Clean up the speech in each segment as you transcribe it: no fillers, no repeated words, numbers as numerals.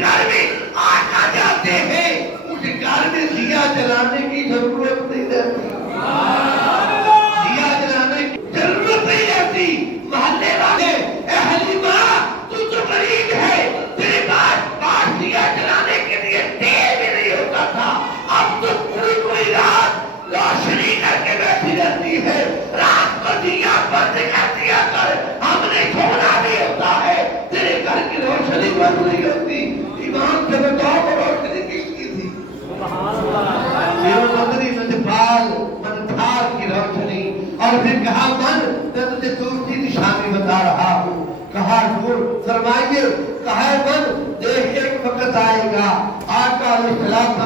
گھر میں آقا جاتے ہیں اس گھر میں دیا جلانے کی ضرورت نہیں رہتی، دیا جلانے کی ضرورت نہیں رہتی۔ محلے والے اے حلیمہ تو غریب ہے، تیرے پاس دیا جلانے کے لیے تیل بھی نہیں ہوتا تھا، اب تو پوری پوری رات روشنی کر کے بیٹھی رہتی ہے، رات کو دیا بند کر دیا کر، ہم نے چھوڑا بھی ہوتا ہے، تیرے گھر کی روشنی بند نہیں ہوتی۔ ایمان سے بتاؤ وہ روشنی کس کی تھی؟ یہ مدنی منتھار کی روشنی۔ اور پھر کہا من میں تجھے دوسری نشانی بتا رہا ہوں، کہا نور فرمائیے، کہا من دیکھ ایک وقت آئے گا آقا علیہ السلام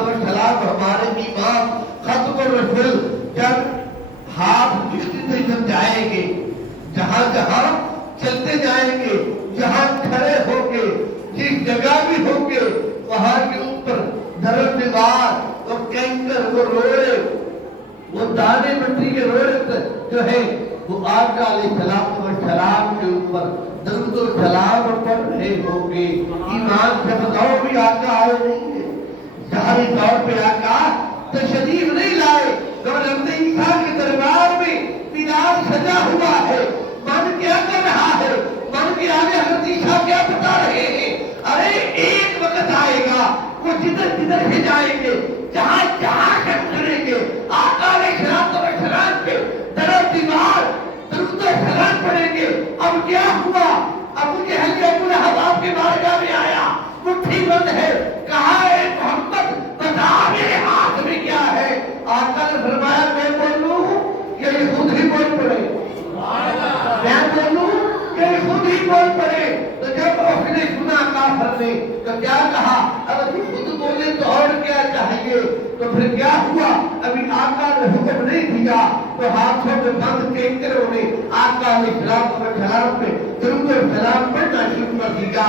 ہمارے امام ختم الرسول جب ہاتھ کشتی سے جب جائیں گے، جہاں جہاں چلتے جائیں گے، جہاں کھڑے ہو کے جس جگہ بھی ہوں گے وہاں کے اوپر در دیوار وہ کینکر وہ روڑے وہ دانے مٹی کے روڑے جو ہے وہ آقا علیہ السلام کے اوپر درود و سلام پڑھ رہے ہوں گے۔ ایمان سے بتاؤ بھی آقا آئے نہیں ہے، ظاہری طور پہ آقا تشریف نہیں لائے، اور حضرت عیسیٰ کے دربار میں مینار سجا ہوا ہے، من کیا کر رہا ہے، من کے آگے حضرت عیسیٰ کیا بتا رہے ہیں؟ ارے ایک وقت آئے گا وہ جدھر جدھر سے جائیں گے، جہاں جہاں سے گزریں گے آقا علیہ السلام کے در و دیوار درود و سلام پڑھیں گے۔ اب کیا ہوا؟ ابو جہل ابو لہب آپ کے بارگاہ میں آیا، مٹھی بند ہے، کہا اے محمد بتا میرے ہاتھ میں کیا ہے؟ آقا نے فرمایا میں بولوں کہ یہ خود ہی بول پڑے، میں بولوں کہ یہ خود ہی بول پڑے۔ تو جب اس نے سنا کافر نے تو کیا کہا؟ اگر یہ خود بولے تو اور کیا چاہیے؟ تو پھر کیا ہوا؟ ابھی آقا نے حکم نہیں دیا تو ہاتھوں میں بند کینکروں نے آقا علیہ السلام پہ درود و سلام پڑھنا شروع کر دیا۔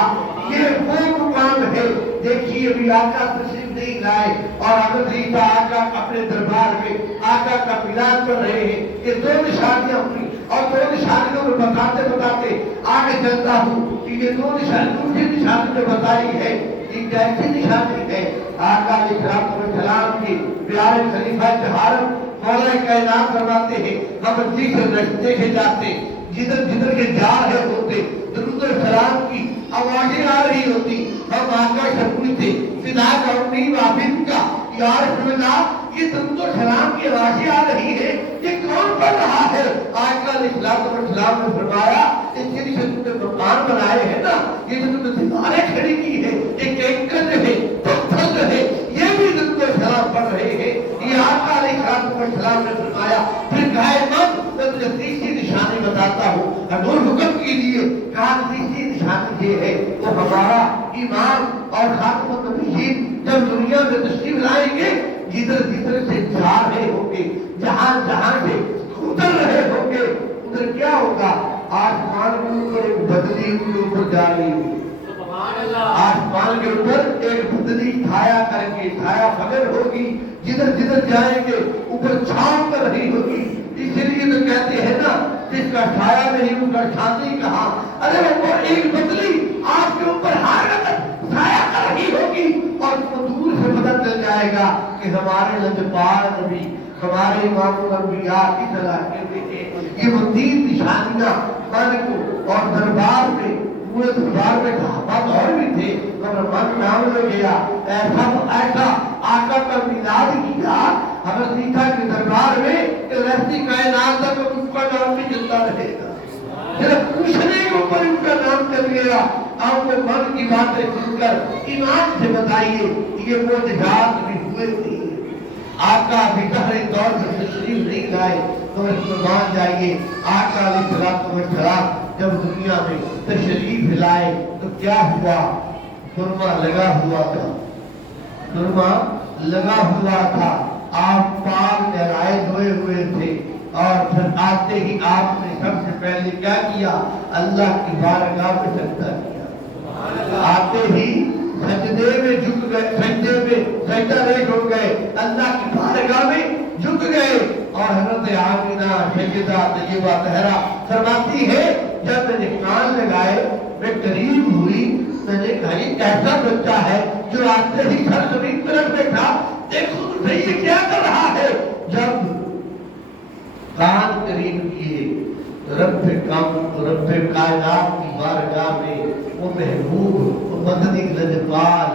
یہ وہ مقام ہے، دیکھیے ابھی آقا تشریف نہیں لائے اور حضرت عیسیٰ آقا اپنے دربار میں آقا کا ملاد کر رہے ہیں۔ یہ دو نشانیاں ہوئی اور دو نشانیوں میں بتاتے بتاتے آگے چلتا ہوں کہ یہ دو نشانی دوسری نشانی میں بتائی ہے، یہ کیسی نشانی ہے؟ آقا علیہ السلام کی پیارے خلیفہ جہارم مولا کائنات فرماتے ہیں ہم دیکھے جاتے جدھر جدھر کے جا رہے ہوتے درود و سلام کی آوازیں آ رہی ہوتی، ہم آقا سے پوچھتے فدا کا امید عابد کا یا رسول اللہ یہ درود و سلام کی آوازیں آ رہی ہے، یہ کون پڑھ رہا ہے؟ آقا علیہ السلام نے فرمایا اس کے لیے تم نے مکان بنائے ہیں نا، یہ جو تم نے دیواریں کھڑی کی ہے، یہ کینکر جو ہے پتھر جو ہے یہ بھی درود و سلام پڑھ رہے ہیں۔ یہ آقا علیہ السلام نے فرمایا پھر کہا من میں تجھے تیسری نشانی بتاتا ہوں، حضور حکم کیجیے۔ کہا تیسری نشانی یہ ہے وہ ہمارا ایمان اور خاتم النبیین جب دنیا میں تشریف لائیں گے جدھر جدھر سے جا رہے ہوں گے، جہاں جہاں سے اتر رہے ہوں گے ادھر کیا ہوگا؟ آسمان کے اوپر ایک بدلی ان کے اوپر جا رہی ہوگی، آسمان کے اوپر ایک بدلی چھایا کر کے چھایا فگر ہوگی، جدھر جدھر جائیں گے اوپر چھاؤں کر رہی ہوگی۔ اسی لیے تو کہتے ہیں نا جس کا چھایا نہیں ان کا چھاتی کہا۔ ارے وہ ایک بدلی آپ کے اوپر ہر وقت چھایا کر رہی ہوگی اور دور سے پتہ چل جائے گا کہ ہمارے لجپال نبی ہمارے امام الانبیاء کی طرح کے تھے۔ یہ وہ تین نشانیاں مالک اور دربار میں پورے دربار میں صحابہ اور بھی تھے اور من نام لے گیا ایسا آقا کا میلاد کیا حضرت عیسیٰ کے دربار میں کہ رہتی کائنات تک ان کا نام بھی چلتا رہے گا، صرف پوچھنے کے اوپر ان کا نام چل گیا۔ آپ کو من کی باتیں سن کر ایمان سے بتائیے یہ معجزات بھی ہوئے تھے۔ آقا بھی ظاہری طور پر تشریف نہیں لائے تو اس میں مان جائیے آقا علیہ السلام جب دنیا میں تشریف لائے تو کیا ہوا؟ سرما لگا ہوا تھا، سرما لگا ہوا تھا، آپ پاک جرائے دھوئے ہوئے تھے اور پھر آتے ہی آپ نے سب سے پہلے کیا کیا؟ اللہ کی بارگاہ میں سجدہ کیا۔ آتے ہی سجدے میں جھک گئے، سجدے میں سجدہ ریز ہو گئے، اللہ کی بارگاہ میں جھک گئے اور حضرت آمینہ سیدہ طیبہ طاہرہ فرماتی ہے جب میں نے کان لگائے میں قریب ہوئی میں نے کہا یہ کیسا بچہ ہے جو آتے ہی سر زمین پر رکھ بیٹھا، دیکھو تو صحیح یہ کیا کر رہا ہے۔ جب کان قریب کیے رب کائنات کی بارگاہ میں وہ محبوب، وہ مدنی لجپال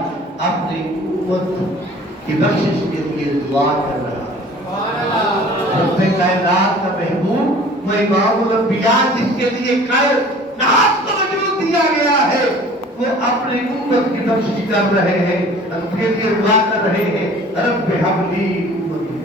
اپنی امت کی بخشش کے لیے دعا کر رہا ہے۔ رب کائنات کا محبوب وہ امام الانبیاء جس کے لیے کائنات کو وجود دیا گیا ہے، وہ اپنی امت کی بخشش کر رہے ہیں، ان کے لیے دعا کر رہے ہیں، رب حبلی امتی،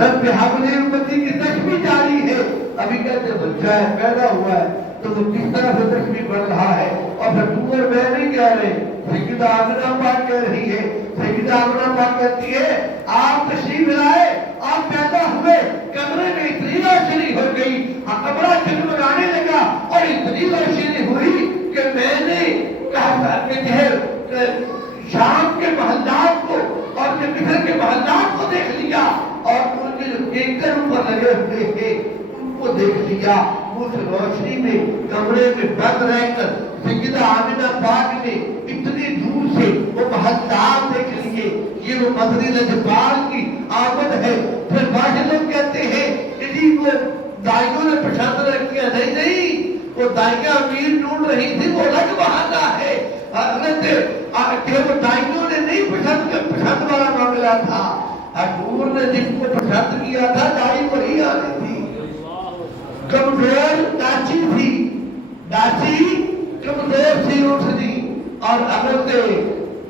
رب حبلی امتی کی تشبیہ جاری ہے۔ ابھی کہتے بچہ ہے، پیدا ہوا ہے تو وہ کس طرح سے تشبیہ بن رہا ہے، اور پھر تو اور میں نہیں کہہ رہے، سیدہ آمنہ پاک کہہ رہی ہے، سیدہ آمنہ پاک کہتی ہے آپ تشریف لائے، آپ پیدا ہوئے، کمرے میں اتنی روشنی ہو گئی، کمرہ جگمگانے لگا اور اتنی روشنی ہوئی کہ میں نے کہا کہ شام کے محلات کو اور مصر کے محلات کو دیکھ لیا، اور ان کے جو کینکر اوپر لگے ہوئے تھے ان کو دیکھ لیا۔ اس روشنی میں کمرے میں بند رہ کر سیدہ آمنہ پاک نے اتنی دور سے وہ محلات دیکھ لیے، یہ وہ مدنی لجپال کی آمد ہے۔ پھر بعض لوگ کہتے ہیں کہ جی وہ دائیوں نے پسند نہ کیا، نہیں نہیں، وہ دائیاں امیر ڈھونڈ رہی تھی، وہ الگ بہانا ہے کہ وہ دائیوں نے نہیں پسند والا معاملہ تھا، حضور نے جس کو پسند کیا تھا دائی وہی آنی تھی۔ کمزور ڈاچی تھی، ڈاچی کمزور سی اٹھنی، اور حضرت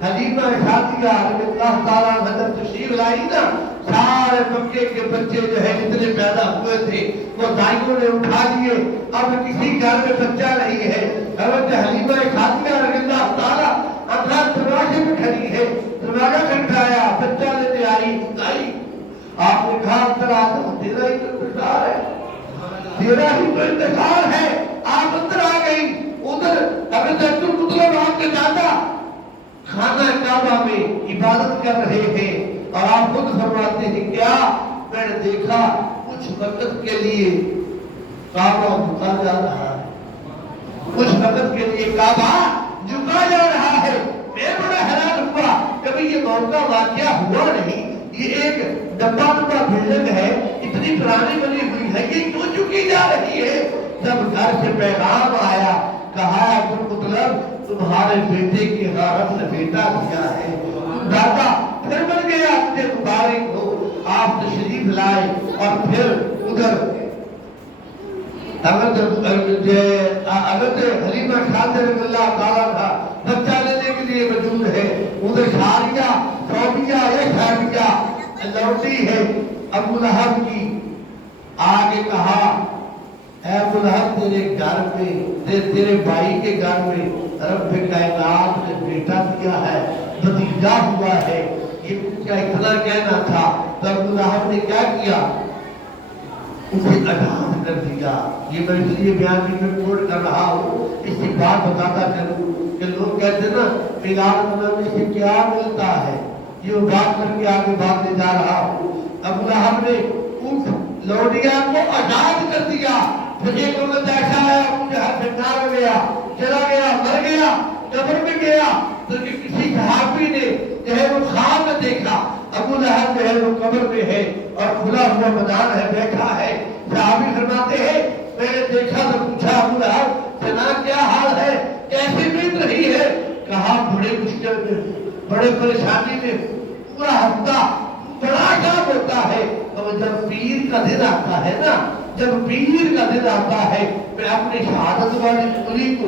حلیمہ سعدیہ رضی اللہ تعالیٰ عنہ تشریف لائی نا، سارے مکے کے بچے جو ہے جتنے پیدا ہوئے تھے وہ دائیوں نے اٹھا لیے، اب کسی گھر میں بچہ نہیں ہے۔ حضرت حلیمہ سعدیہ رضی اللہ تعالیٰ عنہ دروازے میں کھڑی ہے، دروازہ کھٹکایا، بچہ لینے آئی، آپ نے کہا اندر آ جاؤ، تیرا ہی تو انتظار ہے، تیرا ہی تو انتظار ہے۔ آپ اندر آ گئی، ادھر حضرت عبدالمطلب آپ کے دادا خانہ کعبہ میں عبادت کر رہے ہیں، اور آپ خود فرماتے ہیں کیا میں نے دیکھا کچھ وقت کے لیے کعبہ جھکا جا رہا ہے، کچھ وقت کے لیے کعبہ جھکا جا رہا ہے۔ میں بڑا حیران ہوا، کبھی یہ موقع واقعہ ہوا نہیں، یہ ایک ڈبہ ڈبہ بلڈنگ ہے، اتنی پرانی بنی ہوئی ہے، یہ کیوں جھکی جا رہی ہے؟ جب گھر سے پیغام آیا، کہا عبدالمطلب تمہارے بیٹے کی غارت نے بیٹا دیا ہے، دادا پھر بن گیا، مجھے مبارک ہو۔ آپ تشریف لائے اور پھر ادھر حضرت حلیمہ سعدیہ رضی اللہ تعالیٰ عنہ بچہ لینے کے لیے موجود ہے، ادھر ساریہ صوبیہ شابیہ لوٹی ہے ابو لہب کی۔ آگے کہا اے ابو لہب تیرے گھر میں، تیرے بھائی کے گھر میں رب کائنات نے بیٹا دیا ہے، بھتیجا ہوا ہے، یہ کیا اتنا کہنا تھا؟ تو ابو لہب نے کیا کیا؟ اسے آزاد کر دیا۔ یہ میں اس لیے بیان میں کوٹ کر رہا ہوں، اس کی بات بتاتا چلوں کہ لوگ کہتے ہیں نا میلاد منانے سے کیا ملتا ہے، یہ بات کر کے آگے بات لے جا رہا ہوں۔ ابو لہب نے اونٹ لوڈیا کو آزاد کر دیا، پھر ایک وقت ایسا آیا مجھے ہاتھ سے نار گیا، چلا گیا، مر گیا، قبر میں گیا، تو کسی صحابی نے جو ہے وہ خواب میں دیکھا ابو لہب جو ہے وہ قبر میں ہے اور کھلا ہوا میدان ہے، بیٹھا ہے۔ صحابی فرماتے ہیں میں نے دیکھا تو پوچھا ابو لہب جناب کیا حال ہے، کیسے بیت رہی ہے؟ کہا بڑے مشکل میں، بڑے پریشانی میں، پورا ہفتہ بڑا کام ہوتا ہے، اور جب پیر کا دن آتا ہے نا، جب پیر کا دن آتا ہے میں اپنی شہادت والی انگلی کو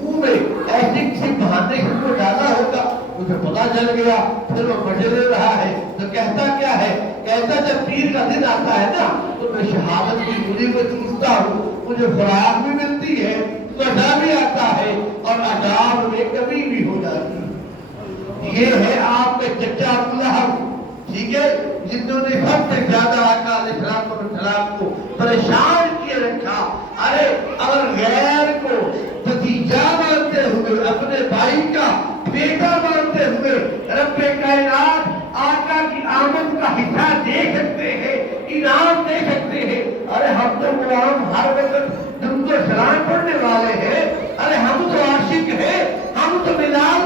منہ میں ایسے کسی بہانے سے کو ڈالا ہوگا، مجھے پتا چل گیا، پھر وہ مجھے لے رہا ہے تو کہتا کیا ہے؟ کہتا جب پیر کا دن آتا ہے نا تو میں شہادت کی انگلی کو چوستا ہوں، مجھے خوراک بھی ملتی ہے، مزہ بھی آتا ہے اور عذاب میں کمی بھی ہو جاتی ہے۔ یہ ہے آپ کے چچا ابو لہب، ٹھیک ہے، جنہوں نے سب سے زیادہ آقا علیہ السلام کو پریشان کیے رکھا۔ ارے اگر غیر کو بھتیجا مانتے ہوئے، اپنے بھائی کا بیٹا مانتے ہوئے رب کائنات آقا کی آمد کا حصہ دے سکتے ہیں، انعام دے سکتے ہیں، ارے ہم تو قرآن ہر وقت درود و سلام پڑھنے والے ہیں، ارے ہم تو عاشق ہیں، ہم تو ملاد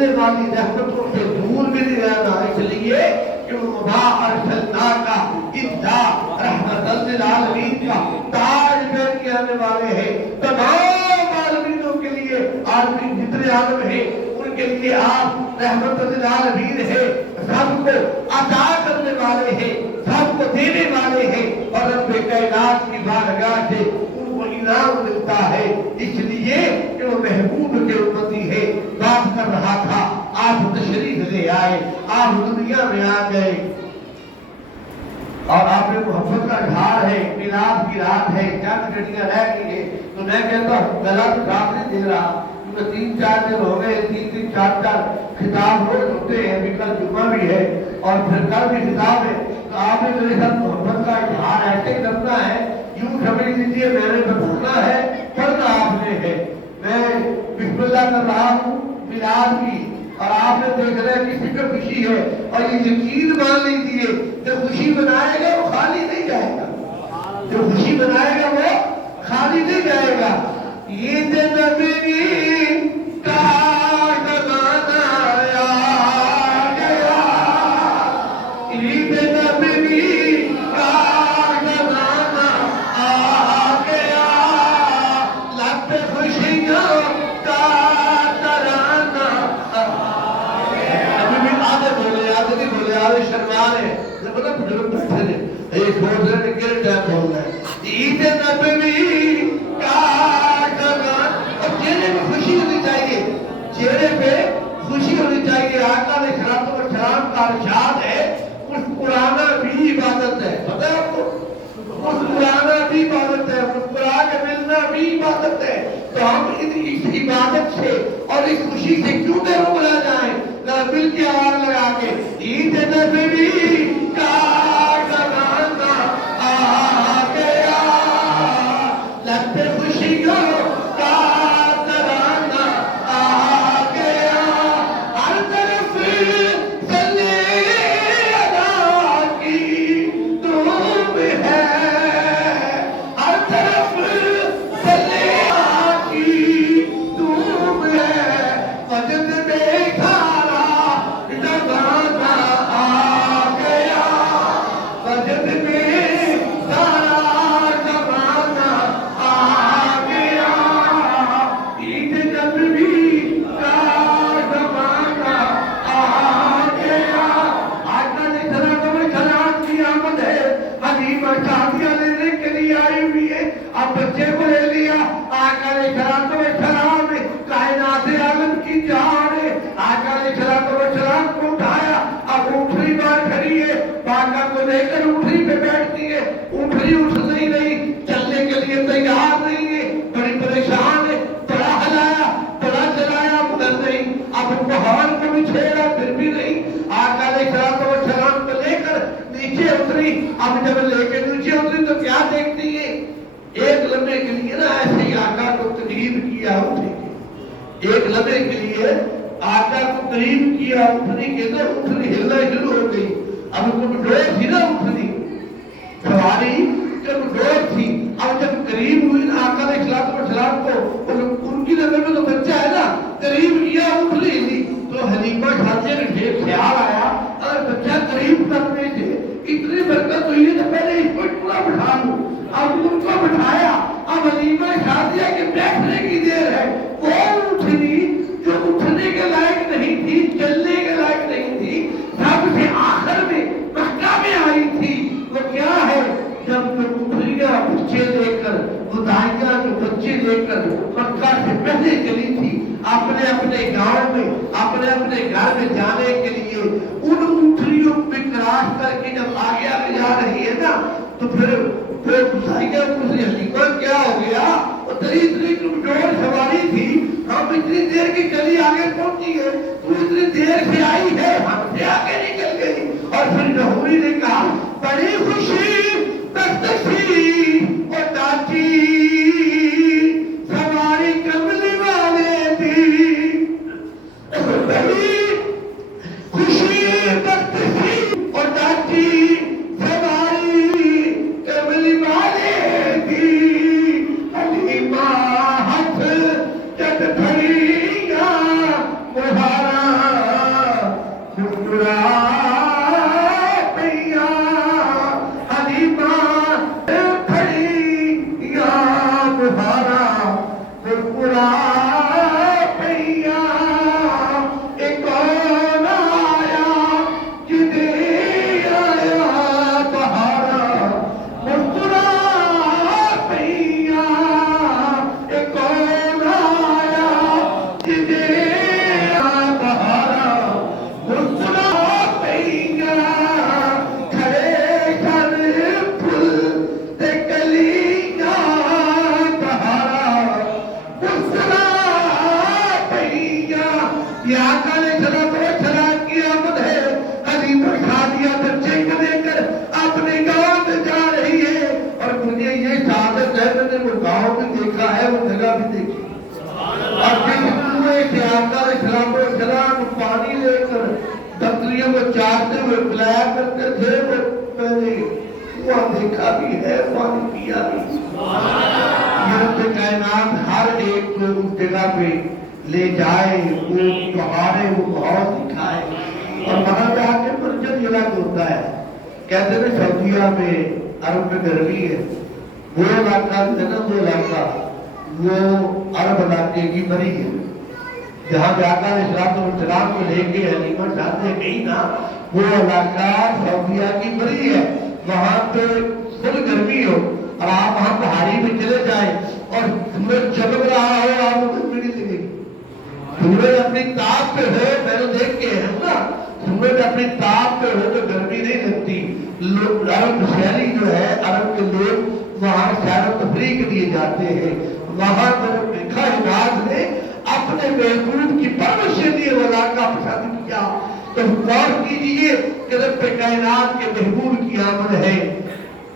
ملنے والی رحمتوں سے دور بھی نہیں رہنا، اس لیے کہ وما ارسلناک الا رحمۃ للعالمین کا تاج پہن کے آنے والے ہیں، تمام عالمینوں کے لیے، عالمین جتنے عالم ہیں ان کے لیے آپ رحمت للعالمین ہے، سب کو عطا کرنے والے ہیں، سب کو دینے والے ہیں، اور رب کائنات کی بارگاہ سے ان کو انعام ملتا ہے، اس لیے کہ وہ محبوب کے امتی ہے۔ بات کر رہا تھا، آپ تشریف لے آئے، آپ دنیا میں آ گئے، اور آپ نے محبت کا اظہار ہے، میلاد کی رات ہے، چند گھڑیاں رہ گئی ہیں، تو میں کہتا ہوں گلا تو صاف نہیں دے رہا، کیونکہ 3-4 دن ہو گئے، 3-3 4-4 خطاب روز ہوتے ہیں، ابھی کل جمعہ بھی ہے اور پھر کل بھی خطاب ہے، تو آپ نے میرے ساتھ محبت کا اظہار ایسے کرنا ہے، یوں سمجھ لیجیے میں نے بتانا ہے، پڑھنا آپ نے ہے۔ میں بسم اللہ کر رہا ہوں میلاد کی، اور آپ نے دیکھ رہے ہیں کسی پہ خوشی ہے، اور یہ یقین مان لیجیے جو خوشی منائے گا وہ خالی نہیں جائے گا، جو خوشی منائے گا وہ خالی نہیں جائے گا۔ یہ نبی کا زمانہ آ گیا، عید نبی کا زمانہ آ گیا، لب خوشیوں کا ترانہ آ گیا۔ ابھی بھی آدھے بولے، آدھے نہیں بولے، آدھے شرما رہے، بڑا بزرگ بیٹھے نے، ایک بول رہے نے کہنے ٹائم بول رہے ہیں عید نبوی کا زمان، اور چہرے پہ خوشی ہونی چاہیے، چہرے پہ خوشی ہونی چاہیے۔ آقا علیہ الصلوۃ والسلام کا ارشاد ہے مسکرانا بھی عبادت ہے، پتہ ہے آپ کو؟ مسکرانا بھی عبادت ہے، مسکرا کے ملنا بھی عبادت ہے، تو ہم اس عبادت سے اور اس خوشی سے کیوں نہ رک جائیں، نہ مل کے آگ لگا کے عید نبوی کا زمانہ آ گیا، لب خوشیوں کا ترانہ آ گیا، ہر طرف صلی اللہ کی دھوم ہے، ہر طرف صلی اللہ کی دھوم ہے، وجد میں کھارا زمانہ آ گیا، وجد میں سارا زمانہ آ گیا، عید نبوی کا زمانہ آ گیا۔ آقا نے سلام کی آمد ہے، حلیمہ شادیاں لینے کے لیے آئی ہوئی ہے، اب بچے کو لے لیا، آقا نے سلام کائنات عالم کی جان ہے، آقا نے سلام کو اٹھایا، اب اونٹنی بار کھڑی ہے، آقا کو لے کر اونٹنی پہ بیٹھتی ہے، اونٹنی اٹھ نہیں رہی، چلنے کے لیے تیار نہیں ہے، بڑی پریشان ہے، بڑا ہلایا، بڑا چلایا، مگر نہیں، اب ان کو ہارن کو بھی چھیڑا پھر بھی نہیں، آقا علیہ السلام کو لے کر نیچے اتری، اب جب لے کے نیچے اتری تو کیا دیکھتی ہے؟ ایک لمحے کے لیے نا ایسے ہی آقا کو قریب کیا اٹھنے کے، ایک لمحے کے لیے آقا کو قریب کیا اٹھنے کے، تو اٹھنی ہلنا شروع ہو گئی، اب ان کو ڈور تھی نا اٹھنی سواری، جب ڈور تھی، اب جب قریب ہوئی نا آقا علیہ السلام کو، ان کی نظر میں تو بچہ ہے نا، قریب کیا اٹھنی ہلی، تو حلیمہ شادیہ کے ڈھیر خیال آیا اگر بچہ قریب کرنے سے اتنی برکت ہوئی ہے تو پہلے اس کو پورا بٹھا لوں، اب ان کو بٹھایا، اب حلیمہ شادیہ کے بیٹھنے کی دیر ہے، وہ اٹھنی جو اٹھنے کے لائق نہیں تھی، چلنے کے لائق نہیں تھی، سب سے آخر میں مکہ میں آئی تھی، وہ کیا ہے جب اٹھنیاں بچے لے کر، وہ دائیاں جو بچے لے کر مکہ سے پہلے چلی تھی اپنے اپنے گاؤں میں، اپنے اپنے گھر میں جانے کے لیے، ان اونٹنیوں پہ کراس کر کے جب آگے آگے جا رہی ہے نا، تو پھر بتائیے دوسری حلیمہ کیا ہو گیا، وہ اتنی ڈور سواری تھی، ہم اتنی دیر کی چلی آگے پہنچی ہے، تو اتنی دیر سے آئی ہے، ہم سے آگے نکل گئی، اور پھر جہوری نے کہا بڑی خوشی بخشی اور داچی سواری کملی والے دی، بڑی خوشی بخشی اور داچی سواری کملی والے دی، حلیمہ ہاتھ جب پھڑیاں مہارا مسکرا پیا حلیمہ کھڑی یا بہارا مسکرا پیا ایک کون آیا جدے آیا بہارا مسکرا پیا ایک کون آیا جدے آیا بہارا مسکرا پیا کھڑے کھڑ پھول تے کلیاں بہارا مسکرا پیا یا کالے چلا بڑے چلا کی آمد ہے حلیمہ شادیہ بچے کو لے کر اپنے گاؤں میں جا رہی ہے اور مجھے یہ شہادت ہے میں نے وہ گاؤں بھی دیکھا ہے وہ جگہ بھی دیکھی اور جس کنویں سے آقا علیہ السلام پانی لے کر بکریوں کو چارتے ہوئے پلایا کرتے تھے وہ میں نے وہاں دیکھا بھی ہے پانی پیا بھی یہ رب کائنات ہر ایک کو اس جگہ پہ لے جائے وہ پہاڑے وہ بہت دکھائے اور وہاں جا کے منظر یہ الگ ہوتا ہے کہتے ہیں سعودیہ میں عرب میں گرمی ہے وہ علاقہ ہے نا وہ علاقہ وہ عرب علاقے کی بری ہے جہاں پہ آقا علیہ السلام کو لے کے حلیمہ شادیہ گئی نا وہ علاقہ سعودیہ کی بری ہے وہاں پہ فل گرمی ہو اور آپ وہاں پہاڑی میں چلے جائیں اور سورج چمک رہا ہو آپ کو گرمی نہیں لگے گی سورج اپنی تاپ پہ ہو میں نے دیکھ کے ہے نا سورج اپنی تاپ پہ ہو تو گرمی نہیں لگتی عرب شہری جو ہے عرب کے لوگ وہاں سیر و تفریح کے لیے جاتے ہیں وہاں میں نے دیکھا ناز نے اپنے محبوب کی پرورش کے لیے وہ علاقہ پسند کیا تو غور کیجئے کہ رب کائنات کے محبوب کی آمد ہے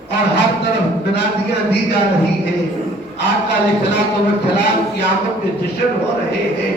اور ہر طرف بنادیاں دی جا رہی ہیں آقا علیہ السلام کی آمد کے جشن ہو رہے ہیں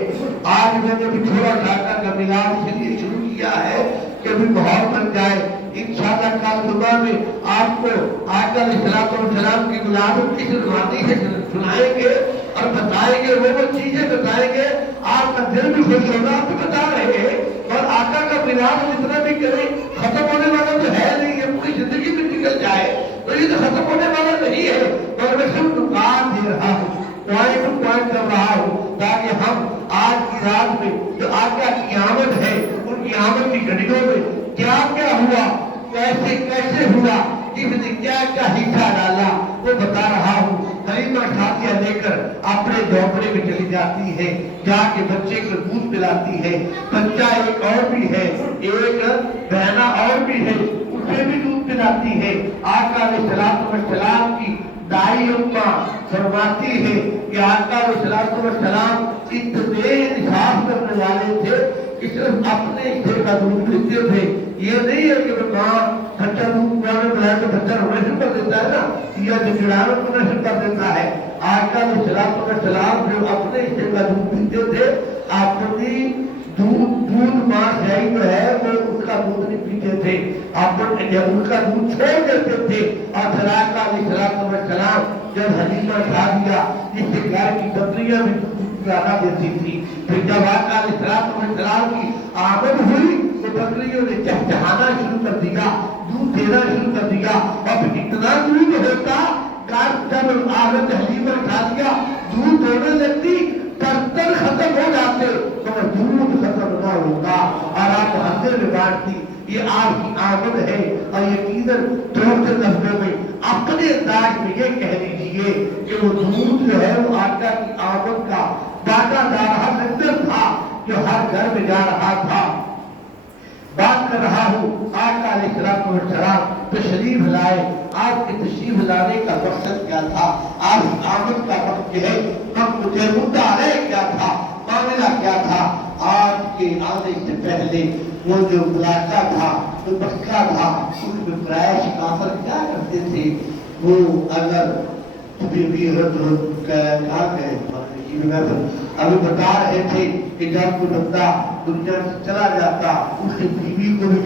آج میں نے بھی تھوڑا ڈاکہ کا ملاد کے لیے شروع کیا ہے کہ بھی ماحول بن جائے انشاءاللہ کل صبح میں آپ کو آقا علیہ السلام کی ملادت کی روحانی سے سنائیں گے اور بتائیں گے وہ چیزیں بتائیں گے آپ کا دل بھی خوش ہوگا آپ بھی بتا رہے ہیں اور آقا کا ملاد جتنا بھی کریں ختم ہونے والا تو ہے نہیں ہے پوری زندگی میں نکل جائے تو یہ تو ختم ہونے والا نہیں ہے اور میں صرف دکان دے رہا ہوں پوائنٹ کر رہا ہوں تاکہ ہم آج کی رات میں جو آقا کی آمد ہے ان کی آمد کی گھڑیوں میں کیا کیا ہوا کیسے ہوا کس نے کیا حصہ ڈالا وہ بتا رہا ہوں حلیمہ شادیہ لے کر اپنے جھونپڑے میں چلی جاتی ہے جا کے بچے کو دودھ پلاتی ہے بچہ ایک اور بھی ہے ایک بہنا اور بھی ہے اسے بھی دودھ پلاتی ہے آقا علیہ السلام کی دائی اماں فرماتی ہے کہ آقا علیہ السلام اتنے انصاف کرنے والے تھے کہ صرف اپنے حصے کا دودھ پیتے تھے یہ نہیں ہے کہ ماں بچہ دودھ پلانے بلائے تو بچہ رونا شروع کر دیتا ہے نا یا جگڑانا رونا شروع کر دیتا ہے آقا علیہ السلام جو اپنے حصے کا دودھ پیتے تھے اپنی دودھ ماں شہی جو ہے وہ اس کا دودھ نہیں پیتے تھے ان کا دودھ چھوڑ دیتے تھے اور پھر آقا علیہ السلام جب حلیمہ شادیہ جس سے گھر کی بکریاں بھی زیادہ دیتی تھی پھر جب آقا علیہ السلام کی آمد ہوئی تو بکریوں نے چہچہانا شروع کر دیا دودھ دینا شروع کر دیا اب اتنا دودھ ہوتا جب آمد حلیمہ شادیہ دودھ دونے لگتی برتن ختم ہو جاتے مگر دودھ ختم نہ ہوتا اور آپ ہنسے میں بانٹتی یہ آپ کی آمد ہے اور یقیناً دوسرے لفظوں میں اپنے انداز میں یہ کہہ لیجیے کہ وہ دودھ جو ہے وہ آقا کی آمد کا بانٹا جا رہا لنگر تھا جو ہر گھر میں جا رہا تھا بات کر رہا ہوں آقا علیہ السلام تشریف لائے آپ کے تشریف لانے کا مقصد کیا تھا آپ کی آمد کا وقت جو ہے مجھے مدعا علیہ کیا تھا معاملہ کیا تھا آج کے آنے سے پہلے وہ جو ملاقہ تھا جو مسئلہ تھا اس میں قریش کافر کیا کرتے تھے وہ اگر بھی کہاں گئے ابھی بتا رہے تھے کہ جب کوئی بندہ دنیا سے چلا جاتا اس کی بیوی کو بھی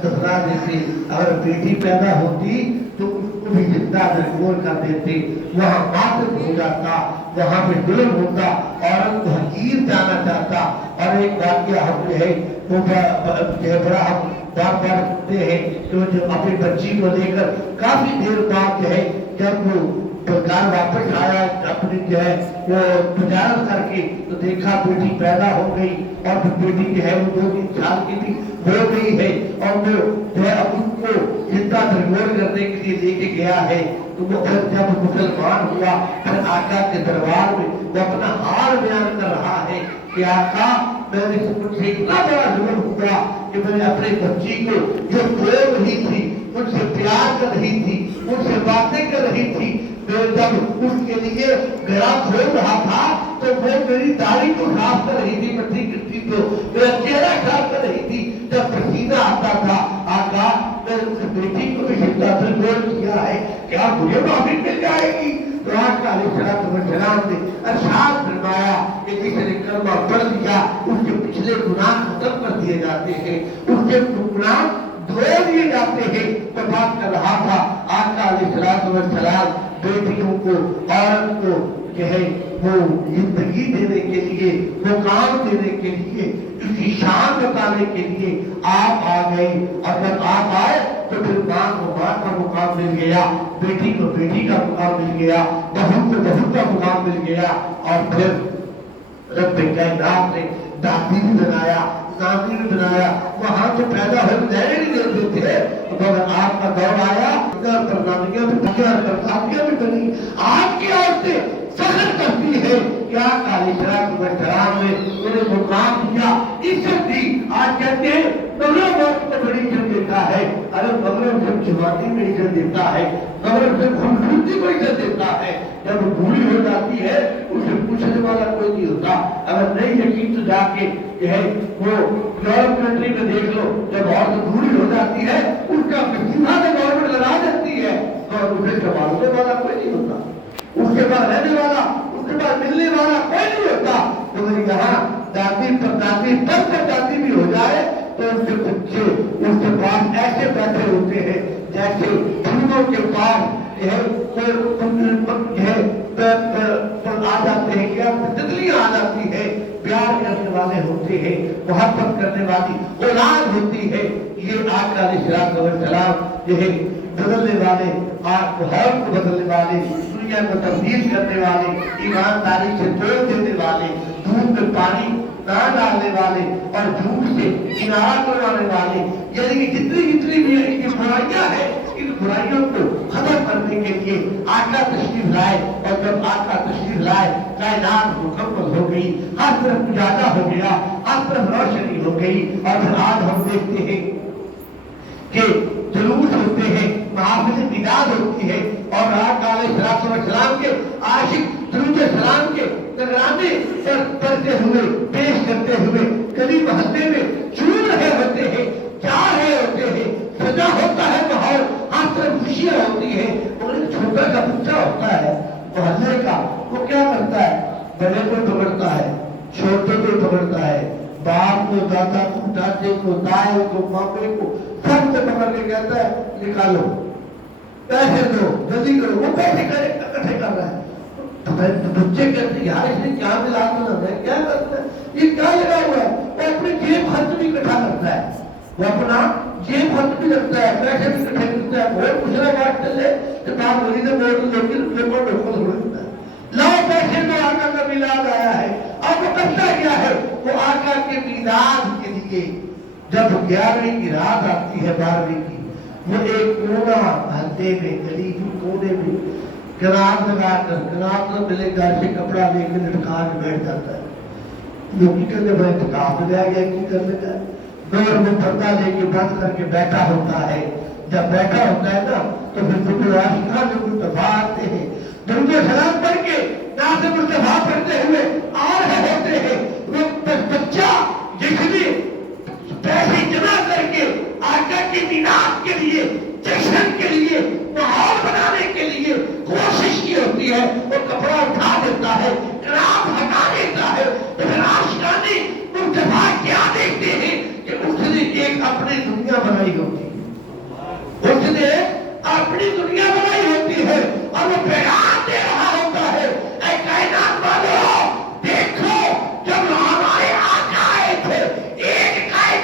دفنا دیتے اگر بیٹی پیدا ہوتی تو اس کو بھی زندہ درگور کر دیتے وہاں ماتم ہو جاتا وہاں پہ ظلم ہوتا عورت کو حقیر جانا چاہتا اور ایک واقعہ ہم جو ہے وہ بڑا ہم بار بار سنتے ہیں کہ وہ جو اپنی بچی کو لے کر کافی دیر بعد جو ہے جب وہ گھر واپس آیا اپنی جو ہے وہ تجارت کر کے تو دیکھا بیٹی پیدا ہو گئی اور پھر بیٹی جو ہے وہ 2-3 سال کی بھی ہو گئی ہے اور وہ جو ہے اب ان کو زندہ درگور کرنے کے لیے لے کے گیا ہے تو وہ پھر جب مسلمان ہوا پھر آقا کے دربار میں وہ اپنا حال بیان کر رہا ہے کہ آقا میں نے مجھ سے اتنا بڑا ظلم ہوا کہ میں نے اپنے بچی کو جو بول رہی تھی مجھ سے پیار کر رہی تھی مجھ سے باتیں کر رہی تھی میں جب اس کے لیے گلا کھول رہا تھا تو وہ میری داڑھی کو صاف کر رہی تھی مٹی گرتی تو میرا چہرہ صاف کر رہی تھی جب پسینہ آتا تھا آقا میں نے اس بیٹی کو بھی زندہ درگور کیا ہے کیا مجھے معافی مل جائے گی تو آقا علیہ السلام نے ارشاد فرمایا کہ جس نے کلمہ پڑھ لیا اس کے پچھلے گناہ ختم کر دیے جاتے ہیں اس کے گناہ دھو دیے جاتے ہیں میں بات کر رہا تھا آقا علیہ السلام بیٹیوں کو عورت کو جو ہے وہ زندگی دینے کے لیے مقام دینے کے لیے اس کی شان بتانے کے لیے آپ آ گئے اور جب آپ آئے تو پھر ماں کو ماں کا مقام مل گیا بیٹی کو بیٹی کا مقام مل گیا بہو کو بہو کا مقام مل گیا اور پھر رب کائنات نے دادی بھی بنایا نانی بھی بنایا وہاں تو پیدا ہو جائے نہیں دیتے تھے مگر آپ کا دور آیا پر نانیاں بھی بنی اور دادیاں بھی بنی آپ کی عورتیں فخر کرتی ہے کیا کالی شراب میں انہیں مقام دیا عزت دی آج کہتے ہیں مغرب وقت میں بڑی عزت دیتا ہے ارے مغرب جب جوانی میں عزت دیتا ہے مغرب جب خوبصورتی کو عزت دیتا ہے جب بوڑھی ہو جاتی ہے اسے پوچھنے والا کوئی نہیں ہوتا اگر نہیں یقین تو جا کے جو ہے وہ یورپ کنٹری میں دیکھ لو جب عورت بوڑھی ہو جاتی ہے اس کا سیدھا سے گورنمنٹ لگا دیتی ہے اور اسے سنبھالنے والا کوئی نہیں ہوتا اس کے بعد رہنے والا اس کے بعد ملنے والا کوئی نہیں ہوتا مگر یہاں دادی پر دادی پر دادی بھی ہو جائے تو اس کے بچے اس کے پاس ایسے بیٹھے ہوتے ہیں جیسے پھولوں کے پاس آ جاتے ہیں کیا تتلیاں آ جاتی ہے پیار کرنے والے ہوتے ہیں محبت کرنے والی اولاد ہوتی ہے یہ آقا علیہ السلام جو ہے بدلنے والے ماحول کو بدلنے والے دنیا کو تبدیل کرنے والے ایمانداری سے توڑ دینے والے دودھ میں پانی نہ ڈالنے والے اور جھوٹ سے کنارہ کروانے والے یعنی کہ جتنی بھی ان کی برائیاں ہیں ان برائیوں کو ختم کرنے کے لیے آقا تشریف لائے اور جب آقا تشریف لائے کائنات مکمل ہو گئی ہر طرف اجالا ہو گیا ہر طرف روشنی ہو گئی اور پھر آج ہم دیکھتے ہیں کہ جلوس ہوتے ہیں محافل میلاد ہوتی ہے اور آقا علیہ السلام کے عاشق درود سلام کے نگرانے پر پڑھتے ہوئے پیش کرتے ہوئے گلی محلے میں چور رہے ہوتے ہیں جا رہے ہوتے ہیں سجا ہوتا ہے ماحول ہر طرف خوشیاں ہوتی ہیں اور ایک چھوٹا سا بچہ ہوتا ہے محلے کا وہ کیا کرتا ہے بڑے کو پکڑتا ہے چھوٹے کو پکڑتا ہے باپ کو دادا کو دادے کو دائیں کو مامے کو سب سے پکڑ کے کہتا ہے نکالو پیسے دو جلدی کرو وہ پیسے اکٹھے کر رہا ہے بچے کہتے ہیں یار اس نے کیا ملا ہے کیا کرتا ہے یہ کیا لگا ہوا ہے وہ اپنی جیب خرچ بھی اکٹھا کرتا ہے وہ اپنا جیب خرچ بھی کرتا ہے پیسے بھی اکٹھے کرتا ہے وہ دوسرا بات چلے کہ باپ وہی سے موڑ لیکن لاؤ پیسے میں آقا کا میلاد آیا ہے اب وہ کرتا کیا ہے وہ آقا کے میلاد کے لیے جب 11ویں کی رات آتی ہے 12ویں کی وہ ایک کونا محلے میں گلی کے کونے میں گرام لگا کر گرام نہ ملے گھر سے کپڑا لے کے لٹکا کے بیٹھ جاتا ہے جو کی کرنے بڑے تکاف لے گیا کی کرنے کا دور میں پردہ لے کے بند کر کے بیٹھا ہوتا ہے جب بیٹھا ہوتا ہے نا تو پھر فکر عاشقہ جو مصطفیٰ آتے ہیں درود سلام پڑھ کے ناز مصطفیٰ پڑھتے ہوئے آ رہے ہوتے ہیں وہ بچہ جس نے پیسے جمع کر کے آقا کی میلاد کے لیے جشن کے لیے ماحول بنانے کے لیے کوشش کی ہوتی ہے وہ کپڑا اٹھا دیتا ہے جناب ہٹا دیتا ہے تو پھر عاشقانی مصطفیٰ کیا دیکھتے ہیں کہ اس نے ایک اپنی دنیا بنائی ہوتی ہے اس نے اپنی دنیا بنائی ہوتی ہے اور وہ پیغام دے رہا ہوتا ہے اے کائنات والو دیکھو جب ہمارے آقا آئے تھے ایک کائنات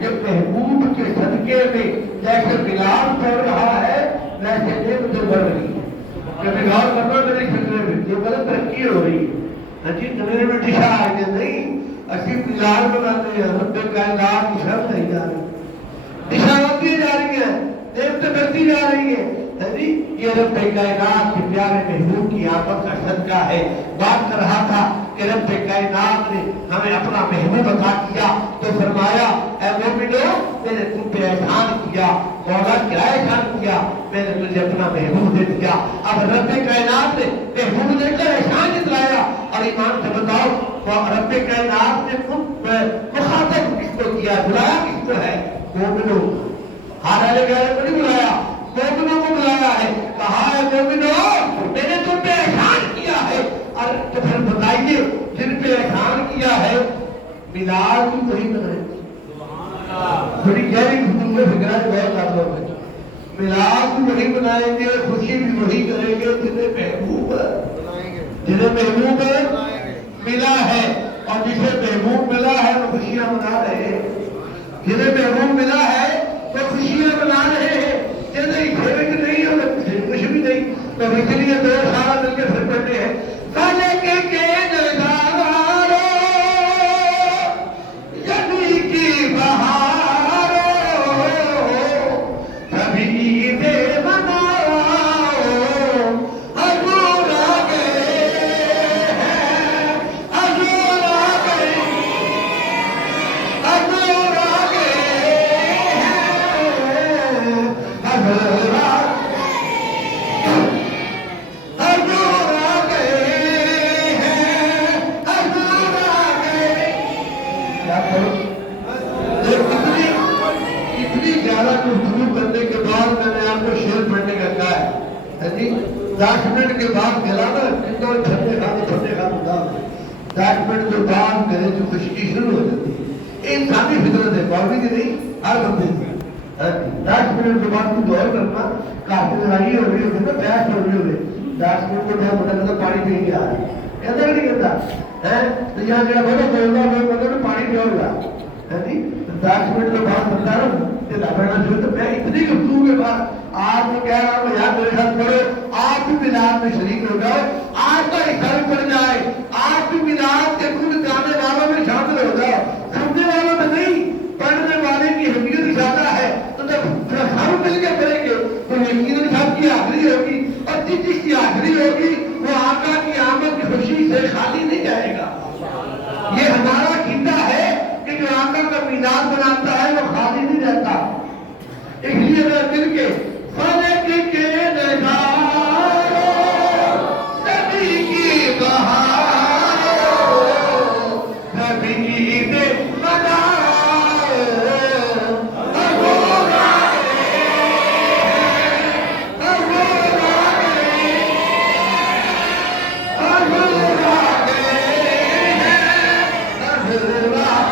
کہ محبوب کے صدقے میں جیسے بلال پڑھ رہا ہے ویسے نعمتیں بڑھ رہی ہیں کہ بلال کرنا میری فکرے میں یہ بڑا ترقی ہو رہی ہے ہاں جی میرے میں ڈشا آ گیا نہیں اسی بلال بناتے ہیں رب کائنات کی شرط نہیں جا رہی دشا ہوتی جا رہی ہے نعمتیں بڑھتی جا رہی ہے یہ رب کائنات کے پیارے محبوب کی آمد کا صدقہ ہے بات کر رہا تھا کہ رب کائنات نے ہمیں اپنا محبوب عطا کیا تو فرمایا اے مومنو میں نے تم پہ احسان کیا مولا کیا احسان کیا میں نے تجھے اپنا محبوب دے دیا اب رب کائنات نے محبوب دے کر احسان جتلایا اور ایمان سے بتاؤ رب کائنات نے مخاطب کس کو کیا بلایا کس کو ہے مومنو ہارے گئے کو نہیں بلایا مومنوں کو بلایا ہے کہا ہے مومنوں میں نے تم پہ احسان کیا ہے اور تو پھر بتائیے جن پہ احسان کیا ہے ملاد بھی وہی بنائیں گے بڑی گہری گفتگو فکرہ بہت آتا ہے ملاد بھی وہی بنائیں گے خوشی بھی وہی کریں گے جنہیں محبوب ملا ہے اور جسے محبوب ملا ہے وہ خوشیاں منا رہے ہیں جنہیں محبوب ملا ہے وہ خوشیاں منا رہے ہیں نہیں نہیں اور کچھ بھی نہیں تو اس لیے دو سارا مل کے پھر پڑھتے ہیں سالے کے نظارو یعنی کی بہارو کبھی عیدیں مناؤ حضور آ گئے ہیں حضور آ گئے حضور آ گئے ہیں حضور کرنے کے بعد میں نے آپ کو شیر پڑھنے کا کہا ہے 10 منٹ کے بعد کھلانا کتنا چھٹے کھانے ہوتا 10 منٹ کے بعد گلے کی خشکی شروع ہو جاتی ہے انسانی فطرت ہے باوی کی نہیں ہر بندے کی 10 منٹ کے بعد کچھ اور کرنا کافی لڑائی ہو رہی ہوگی نا بحث ہو رہی ہوگی 10 منٹ کو بہت پتا کرتا پانی پی کے آ رہی کہتا نہیں کہتا تو یہاں جہاں بڑا بولنا مطلب پانی پیا ہوگا 10 منٹ کے بعد بتا رہا ہوں تو میں اتنی گفتگو کے بعد آپ کو کہہ رہا ہوں یار میرے ساتھ پڑھو آپ بھی میلاد میں شریک ہو جاؤ آپ کا حصہ بھی پڑ جائے آپ بھی میلاد کے خود جانے والوں میں شامل ہو جاؤ سمجھنے والوں میں نہیں پڑھنے والے کی اہمیت زیادہ ہے تو جب ہم مل کے پڑھیں گے تو یقیناً سب کی آخری ہوگی اور جس کی آخری ہوگی وہ آقا کی آمد کی خوشی سے خالی نہیں جائے گا یہ ہمارا عقیدہ ہے کہ جو آقا کا میلاد مناتا ہے وہ خالی نہیں رہتا اس لیے میں دل کے فلک کے نظارو نبی کی بہارو نبی عیدیں مناؤ حضور آ گئے حضور آ گئے حضور آ گئے حضور آ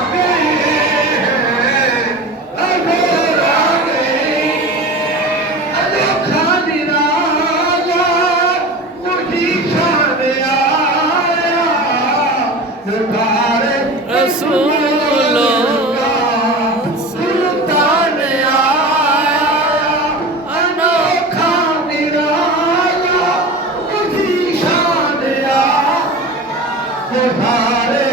سارے